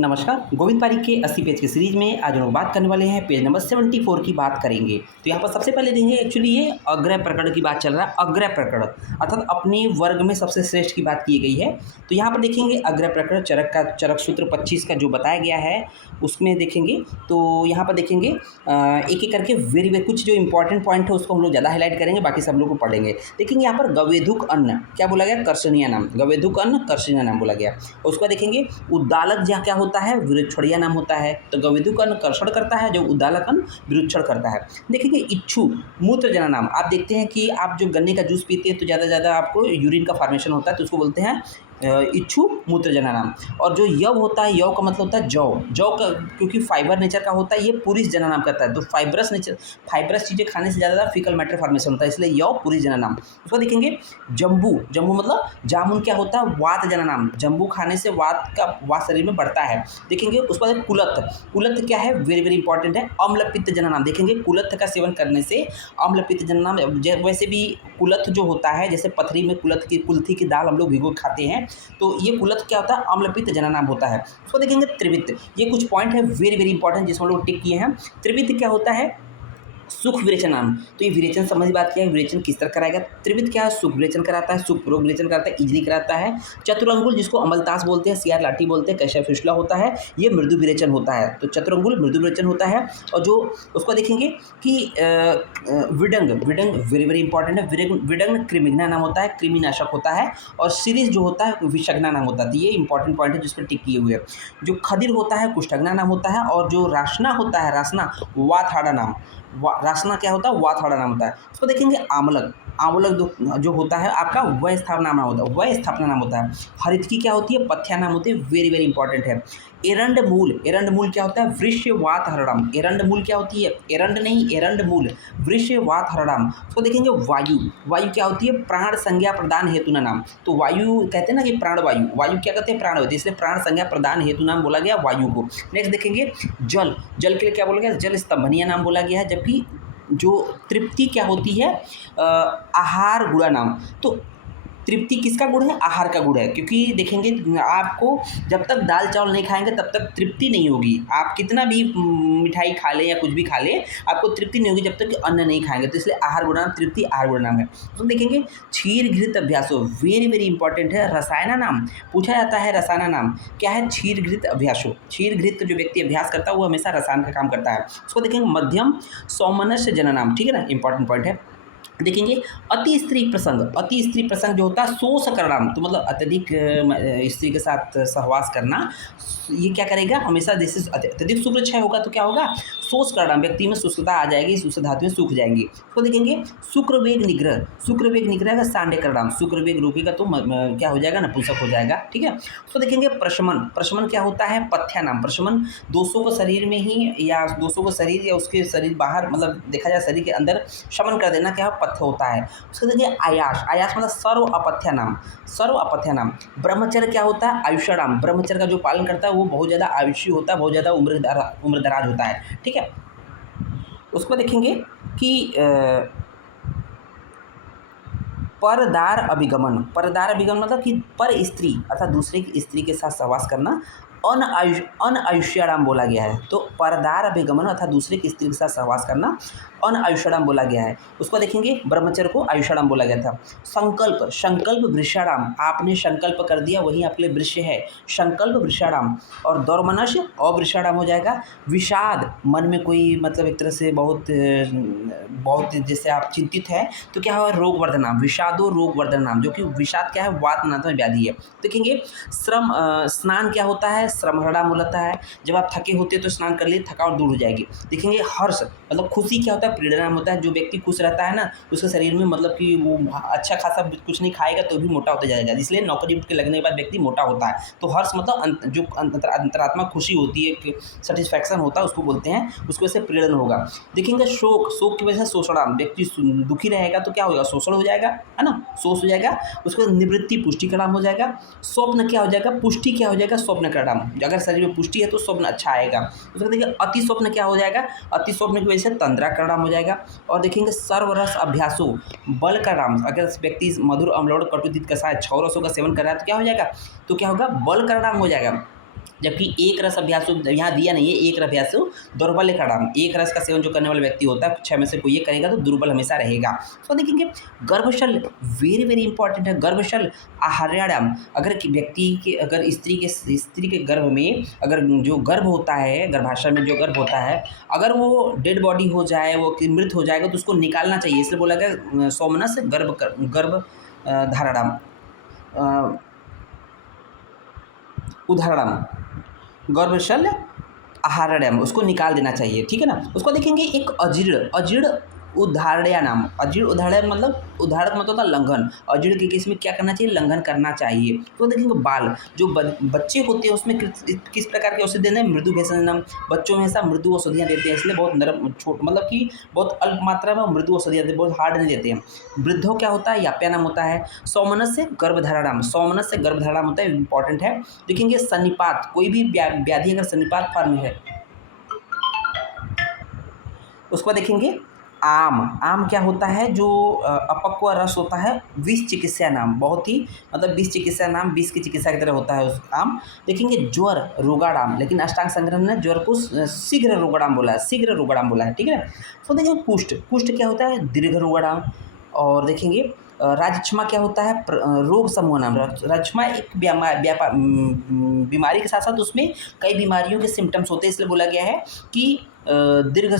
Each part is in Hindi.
नमस्कार। गोविंद पारिक के 80 पेज की सीरीज में आज हम लोग बात करने वाले हैं पेज नंबर 74 की बात करेंगे। तो यहाँ पर सबसे पहले देखेंगे एक्चुअली ये अग्रय प्रकरण की बात चल रहा है। अग्रय प्रकरण अर्थात अपने वर्ग में सबसे श्रेष्ठ की बात की गई है। तो यहाँ पर देखेंगे अग्रय प्रकरण चरक सूत्र 25 का जो बताया गया है उसमें देखेंगे। तो यहाँ पर देखेंगे एक एक करके वेरी कुछ जो इंपॉर्टेंट पॉइंट है उसको हम लोग ज़्यादा हाईलाइट करेंगे, बाकी सब लोग को पढ़ेंगे। देखेंगे यहाँ पर गवेधुक अन्न क्या बोला गया, कर्षणीय नाम। गवेधुक अन्न कर्षणीय नाम बोला गया। उसका देखेंगे उद्दालक जहाँ क्या होता है, विरुक्षणीय नाम होता है। तो गवेधुक अन्न कर्षण करता है, जो उद्दालक अन्न विरुक्षण करता है। देखेंगे इच्छु मूत्र जना नाम। आप देखते हैं कि आप जो गन्ने का जूस पीते हैं तो ज़्यादा आपको यूरिन का फॉर्मेशन होता है, तो उसको बोलते हैं इच्छु मूत्र जना नाम। और जो यव होता है, यव का मतलब होता है जौ का, क्योंकि फाइबर नेचर का होता है, ये पुरुष जना नाम करता है। तो फाइबरस चीज़ें खाने से ज़्यादा फीकल मैटर फॉर्मेशन होता है, इसलिए यव पुरुष जना नाम। उसको देखेंगे जम्बू मतलब जामुन क्या होता है, वात जना नाम। जम्बू खाने से वात शरीर में बढ़ता है। देखेंगे उसके बाद कुलत्थ क्या है, वेरी इंपॉर्टेंट है। अम्ल पित्त जना नाम। देखेंगे कुलत्थ का सेवन करने से अम्ल पित्त जना नाम। वैसे भी कुलत्थ जो होता है, जैसे पथरी में कुल्थी की दाल हम लोग भिगो खाते हैं, तो ये कुलत्थ क्या होता है, अम्लपित्त जना नाम होता है। उसको देखेंगे त्रिवित्त। ये कुछ पॉइंट है वेरी इंपॉर्टेंट जिसमें हम लोग टिक किए हैं। त्रिवित्त क्या होता है, सुख विरेचन नाम। तो ये विरेचन संबंधी बात किया है, विरेचन किस तरह कराएगा। त्रिवित्त क्या है, सुख विरेचन कराता है, सुखपूर्वक विरेचन कराता है, इजली कराता है। चतुरंगुल जिसको अमलतास बोलते हैं, सियार लाठी बोलते हैं, कैशा फिशला होता है, ये मृदु विरेचन होता है। तो चतुरंगुल मृदु विरेचन होता है। और जो उसको देखेंगे कि विडंग वेरी इंपॉर्टेंट है। विडंग कृमिघ्ना नाम होता है, कृमिनाशक होता है। और सिरिस जो होता है विषग्ना नाम होता है। तो ये इंपॉर्टेंट पॉइंट है जिस पर टिक किए हुए हैं। जो खदिर होता है कुष्ठग्ना नाम होता है। और जो रासना होता है, रासना वाथाड़ा नाम। रासना क्या होता है, वाथाड़ा नाम होता है। उसको देखेंगे आमलक जो होता है आपका वह स्थापना नाम होता है। हरितकी क्या होती है, पथ्या नाम होती है, वेरी इंपॉर्टेंट है। एरंड मूल क्या होता है, वृष्यवात हरड़म। एरंड मूल क्या होती है, एरंड नहीं एरंड मूल, वृष्यवात हरड़म। उसको देखेंगे वायु क्या होती है, प्राण संज्ञा प्रदान हेतु नाम। तो वायु कहते हैं ना कि प्राण वायु क्या कहते हैं, प्राण होती है, इसलिए प्राण संज्ञा प्रदान हेतु नाम बोला गया वायु को। नेक्स्ट देखेंगे जल के लिए क्या बोला गया, जल स्तंभनीय नाम बोला गया है। जबकि जो तृप्ति क्या होती है, आहार गुणा नाम। तो तृप्ति किसका गुण है, आहार का गुण है। क्योंकि देखेंगे आपको जब तक दाल चावल नहीं खाएंगे तब तक तृप्ति नहीं होगी। आप कितना भी मिठाई खा लें या कुछ भी खा लें, आपको तृप्ति नहीं होगी जब तक कि अन्न नहीं खाएंगे। तो इसलिए आहार गुण नाम, तृप्ति आहार गुण नाम है। तो देखेंगे क्षीर घृत अभ्यासो, वेरी इंपॉर्टेंट है। रसायना नाम पूछा जाता है, रसायना नाम क्या है, क्षीर घृत अभ्यासो। क्षीर घृत जो व्यक्ति अभ्यास करता है वो हमेशा रसायन का काम करता है। उसको देखेंगे मध्यम सौमनस्य जन नाम, ठीक है ना, इंपॉर्टेंट पॉइंट है। देखेंगे अति स्त्री प्रसंग जो होता है शोष करना, तो मतलब अत्यधिक स्त्री के साथ सहवास करना, ये क्या करेगा, हमेशा जैसे अत्यधिक शुक्र क्षय होगा तो क्या होगा, शोष करना, व्यक्ति में शुष्कता आ जाएगी, शुष्क धातुएं सूख जाएंगी। तो देखेंगे शुक्रवेग निग्रह का सांडे करना, शुक्रवेग रोकेगा तो क्या हो जाएगा, नपुंसक हो जाएगा, ठीक है। तो देखेंगे प्रशमन क्या होता है, पथ्या नाम। प्रशमन दोषों को शरीर में ही या दोषों को शरीर या उसके शरीर बाहर, मतलब देखा जाए शरीर के अंदर शमन कर देना क्या पथ्य होता है। उसके देखिए आयास मतलब सर्व अपथ्य नाम। ब्रह्मचर्य क्या होता है, आयुष्याराम। ब्रह्मचर्य का जो पालन करता है वो बहुत ज़्यादा आयुष्य होता है, बहुत ज़्यादा उम्रदराज होता है, ठीक है। उसको देखेंगे कि परदार अभिगमन मतलब कि पर स्त्री अर्थात दूसरे की स्त्री के साथ सहवास करना अनआयुष्याराम बोला गया है। तो परदार अभिगमन अर्थात दूसरे की स्त्री के साथ सहवास करना अनआयुष्याराम बोला गया है। उसको देखेंगे ब्रह्मचर्य को आयुष्याराम बोला गया था। संकल्प वृषाराम, आपने संकल्प कर दिया वही आपके लिए वृक्ष है, संकल्प वृषाराम। और दौर्मनश अवृषाराम हो जाएगा। विषाद, मन में कोई मतलब एक तरह से बहुत जैसे आप चिंतित हैं तो क्या होगा, रोग वर्धन, विषादो रोग वर्धन नाम, जो कि विषाद क्या है, वात नाम व्याधि है। देखेंगे स्नान क्या होता है, श्रमहरणा होता है। जब आप थके होते हैं तो स्नान कर लिए, थकावट दूर हो जाएगी। देखेंगे हर्ष मतलब खुशी क्या होता है, प्रीडनाम होता है। जो व्यक्ति खुश रहता है ना, उसके शरीर में मतलब कि वो अच्छा खासा कुछ नहीं खाएगा तो भी मोटा होता जाएगा, इसलिए नौकरी के लगने के बाद व्यक्ति मोटा होता है। तो हर्ष मतलब जो अंतरात्मा खुशी होती है, सेटिस्फैक्शन होता है, उसको बोलते हैं, उसकी वजह से प्रेरण होगा। देखेंगे शोक की वजह से शोषणाम, व्यक्ति दुखी रहेगा तो क्या होगा, शोषण हो जाएगा, है ना, शोष हो जाएगा। उसके बाद निवृत्ति पुष्टि का नाम हो जाएगा। स्वप्न क्या हो जाएगा, पुष्टि क्या हो जाएगा, स्वप्न का नाम। अगर शरीर में पुष्टि है तो स्वप्न अच्छा आएगा। उसके बाद देखिए अति स्वप्न क्या हो जाएगा, अति स्वप्न की वजह से तंद्रा का नाम हो जाएगा। और देखेंगे सर्वरस अभ्यासो, बल का नाम। अगर व्यक्ति मधुर अम्लवण कटुतीत कषाय 6 रसों का सेवन कर रहा है तो क्या हो जाएगा, तो क्या होगा, बल का नाम हो जाएगा। जबकि एक रस अभ्यासु यहाँ दिया नहीं है, एक रस अभ्यासु दुर्बल खड़ाम, एक रस का सेवन जो करने वाला व्यक्ति होता है 6 में से कोई ये करेगा तो दुर्बल हमेशा रहेगा। तो देखेंगे गर्भशल वेरी वेरी इंपॉर्टेंट है। गर्भशल आहार्याणाम, अगर व्यक्ति के अगर स्त्री के गर्भ में अगर जो गर्भ होता है, गर्भाशय में जो गर्भ होता है, अगर वो डेड बॉडी हो जाए, वो मृत हो जाएगा तो उसको निकालना चाहिए। इसलिए बोला गया सोमनस गर्भ धारणाम उदाहरणम गर्भशल आहारण्यम, उसको निकाल देना चाहिए, ठीक है ना। उसको देखेंगे एक अजीर्ण, अजीर्ण उदाहरणया नाम, अजीर्ण उदाहरण मतलब उदाहरण मतलब होता लंघन, अजीर्ण के केस में क्या करना चाहिए, लंघन करना चाहिए। तो देखेंगे बाल जो बच्चे होते हैं उसमें किस प्रकार की औषधि देना है, मृदु भेषज नाम, बच्चों में ऐसा मृदु औषधियाँ देते हैं, इसलिए बहुत नरम छोट मतलब कि बहुत अल्प मात्रा में मृदु औषधियाँ देते हैं, बहुत हार्ड नहीं देते हैं। वृद्धों क्या होता है, याप्या नाम होता है। सौमनस से गर्भधारणाम, सौमनस से गर्भधारणाम होता है, इंपॉर्टेंट है। देखेंगे सन्निपात, कोई भी व्याधि अगर सन्निपात फॉर्म में है उसको देखेंगे आम, आम क्या होता है, जो अपक्व रस होता है, विष चिकित्सा नाम, बहुत ही मतलब विष चिकित्सा नाम, विष की चिकित्सा की तरह होता है उस आम। देखेंगे ज्वर रोगाड़ाम, लेकिन अष्टांग संग्रह ने ज्वर को शीघ्र रोगाड़ाम बोला है, शीघ्र रोगाड़ाम बोला है, ठीक है। तो देखेंगे कुष्ठ, कुष्ठ क्या होता है, दीर्घ रोगाड़ाम। और देखेंगे राजक्षमा क्या होता है, रोग समूह नाम। राजक्षमा एक बीमारी के साथ साथ उसमें कई बीमारियों के सिम्टम्स होते हैं, इसलिए बोला गया है कि दीर्घ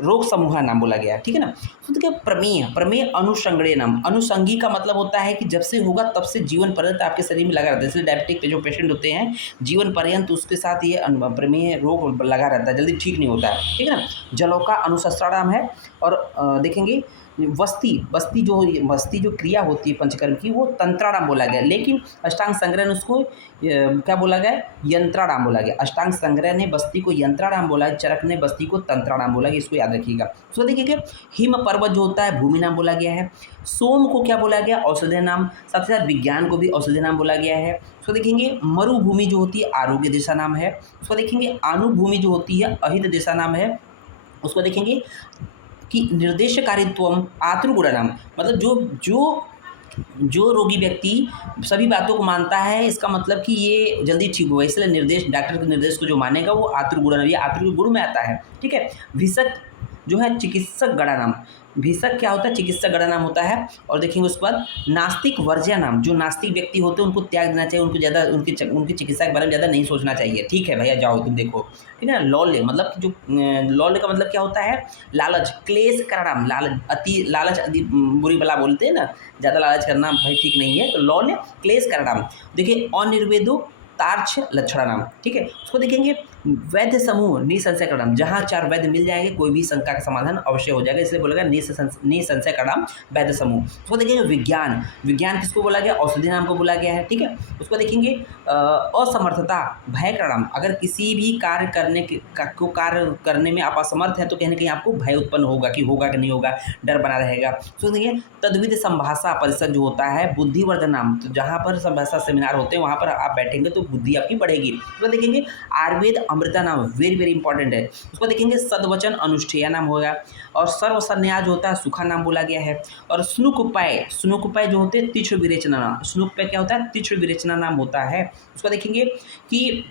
रोग समूह नाम बोला गया है, ठीक है ना। तो देखिए प्रमेय, प्रमेय अनुषंगणीय नाम, अनुषंगी का मतलब होता है कि जब से होगा तब से जीवन पर्यंत आपके शरीर में लगा रहता है। इसलिए डायबिटिक पे जो पेशेंट होते हैं जीवन पर्यंत उसके साथ ये प्रमेय रोग लगा रहता है, जल्दी ठीक नहीं होता है, ठीक है ना। जलों का अनुशस्त्राणाम है। और देखेंगे बस्ती जो क्रिया होती है पंचकर्म की वो तंत्राणाम बोला गया, लेकिन अष्टांग संग्रह ने उसको क्या बोला गया, यंत्राणाम बोला गया। अष्टांग संग्रह ने बस्ती को यंत्राणाम बोला है, चरक ने बस्ती को तंत्राणाम बोला गया, इसको याद रखिएगा। तो देखिए हिम पर्वत जो होता है भूमि नाम बोला गया है। सोम को क्या बोला गया, औषधि नाम, साथ ही साथ विज्ञान को भी औषधि नाम बोला गया है। उसको देखेंगे मरुभूमि जो होती है आरोग्य दिशा नाम है। उसको देखेंगे अनुभूमि जो होती है अहित दिशा नाम है। उसको देखेंगे कि निर्देशकारित्वम आतृगुण नाम, मतलब जो रोगी व्यक्ति सभी बातों को मानता है, इसका मतलब कि ये जल्दी ठीक होगा, इसलिए निर्देश डॉक्टर के निर्देश को जो मानेगा वो आतृगुण, ये आतृगुण में आता है, ठीक है। भिषक जो है चिकित्सक गणा नाम, भिषक क्या होता है, चिकित्सक गणा नाम होता है। और देखेंगे उसके बाद नास्तिक वर्ज्य नाम, जो नास्तिक व्यक्ति होते हैं उनको त्याग देना चाहिए, उनको ज़्यादा उनकी चिकित्सा के बारे में ज़्यादा नहीं सोचना चाहिए, ठीक है भैया जाओ तुम देखो, ठीक है ना। लौल्य मतलब जो लौल्य का मतलब क्या होता है, लालच, क्लेश करणाम, लालच अति बुरी बला बोलते हैं ना, ज़्यादा लालच करना भाई ठीक नहीं है, तो लौल्य क्लेश करणाम। देखिए अनिर्वेदो तार्क्ष लक्षणाम, ठीक है। उसको देखेंगे वैद्य समूह निसंशय करणाम, जहाँ 4 वैद्य मिल जाएंगे कोई भी शंका का समाधान अवश्य हो जाएगा, इसलिए बोला गया निसंशय करणाम वैद्य समूह। उसको देखेंगे विज्ञान, विज्ञान किसको बोला गया, औषधि नाम को बोला गया है, ठीक है। उसको देखेंगे असमर्थता भय करणाम, अगर किसी भी कार्य करने में आप असमर्थ हैं तो कहीं ना कहीं आपको भय उत्पन्न होगा कि होगा कि नहीं होगा, डर बना रहेगा। तो देखिए तद्विध संभाषा परिषद जो होता है बुद्धिवर्धन नाम, तो जहाँ पर संभाषा सेमिनार होते हैं वहाँ पर आप बैठेंगे तो बुद्धि आपकी बढ़ेगी। तो देखेंगे आयुर्वेद अमृता नाम, वेरी वेरी इंपॉर्टेंट है। उसको देखेंगे सदवचन अनुष्ठेय नाम होगा। और सर्वसन्यास जो होता है सुखा नाम बोला गया है। और स्नुक उपाय जो होते हैं तीक्ष्ण विरेचना नाम, स्नुक उपाय क्या होता है, तीक्ष्ण विरेचना नाम होता है। उसको देखेंगे कि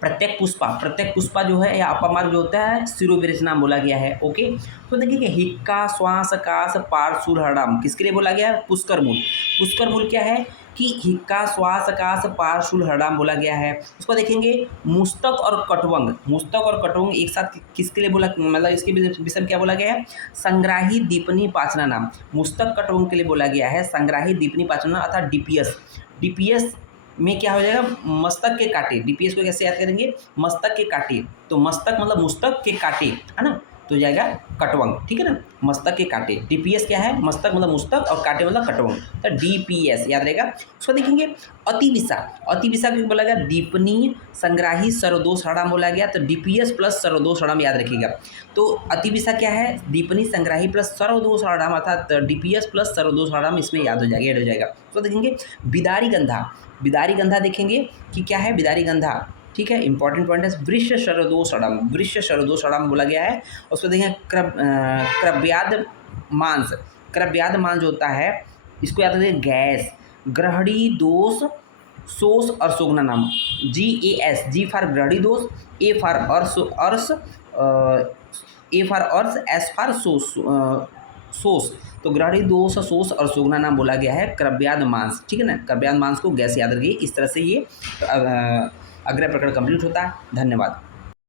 प्रत्येक पुष्पा जो है या अपमार्ग जो होता है शिरोविरेचना नाम बोला गया है, ओके। तो देखिए हिक्का श्वास काश पार्शूल हरणाम किसके लिए बोला गया है, पुष्कर मूल क्या है कि हिक्का श्वास काश पार्शूल हरणाम बोला गया है। उसको देखेंगे मुस्तक और कटवंग एक साथ किसके लिए बोला, मतलब इसके विषय में क्या बोला गया है, संग्राही दीपनी पाचना नाम, मुस्तक कटवंग के लिए बोला गया है संग्राही दीपनी पाचना अर्थात डीपीएस में क्या हो जाएगा, मस्तक के कांटे, डीपीएस को कैसे याद करेंगे, मस्तक के कांटे, तो मस्तक मतलब मुस्तक के कांटे है ना, तो जाएगा कटवंग, ठीक है ना, मस्तक के कांटे। डीपीएस क्या है, मस्तक मतलब मुस्तक और कांटे मतलब कटवंग, तो डीपीएस याद रहेगा। उसको देखेंगे अतिविषा को बोला गया दीपनी संग्राही सर्वदोष हरणाम बोला गया, तो डीपीएस प्लस सर्वदोष हरणाम याद रखिएगा। तो अतिविषा क्या है, दीपनी संग्राही प्लस सर्वदोष हरणाम अर्थात डीपीएस प्लस सर्वदोष हरणाम, इसमें याद हो जाएगा, ऐड हो जाएगा। तो देखेंगे बिदारी गंधा देखेंगे कि क्या है बिदारी गंधा, ठीक है, इंपॉर्टेंट पॉइंट है। वृक्ष शरदोष अड़म बोला गया है। उसको देखें क्रव्याद मांस जो होता है इसको याद रखिए गैस, ग्रहणी दोष सोस अर्शोगना नाम, GAS, जी फॉर ग्रहणी दोष, ए फॉर अर्श, ए फॉर अर्श, एस फॉर सोस। तो ग्रहणी दोष, सोस और सोगना नाम बोला गया है क्रव्याद मांस, ठीक है ना। क्रव्याद मांस को गैस याद रखिए। इस तरह से ये अग्रय प्रकरण कंप्लीट होता है। धन्यवाद।